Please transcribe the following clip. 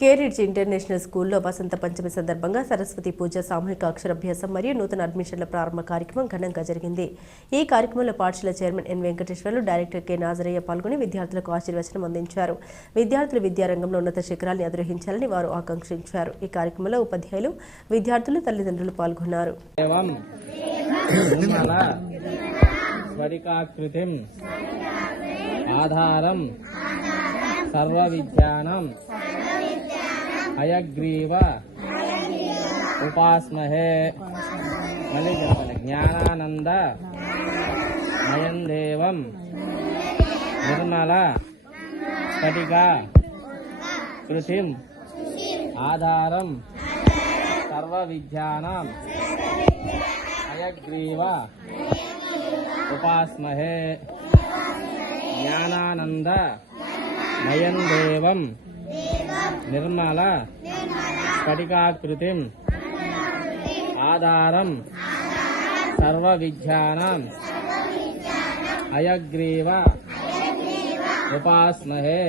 కేరిడ్జ్ international స్కూల్లో వసంత పంచమి సందర్భంగా సరస్వతి పూజ, సామూహిక అక్షరాభ్యాసం మరియు నూతన అడ్మిషన్ల ప్రారంభ కార్యక్రమం ఘనంగా జరిగింది. ఈ కార్యక్రమంలో పాఠశాల chairman N Venkateswarlu, director K Nazaraiah పాల్గొని విద్యార్థులకు ఆశీర్వచనం అందించారు. విద్యార్థులు విద్యారంగంలో ఉన్నత శిఖరాల్ని అధిరోహించాలని వారు ఆకాంక్షించారు. ఈ కార్యక్రమంలో ఉపాధ్యాయులు, విద్యార్థులు, తల్లిదండ్రులు పాల్గొన్నారు. ఆధారం సర్వ విద్యానాం హయగ్రీవ ఉపాస్మహే జ్ఞానానంద మయం దేవం నిర్మల స్ఫటిక కృతిం ఆధారం సర్వ విద్యానాం హయగ్రీవ ఉపాస్మహే జ్ఞానానంద మయం దేవం నిర్మల స్ఫటికాకృతిం ఆధారం సర్వ విద్యానాం హయగ్రీవ ఉపాస్మహే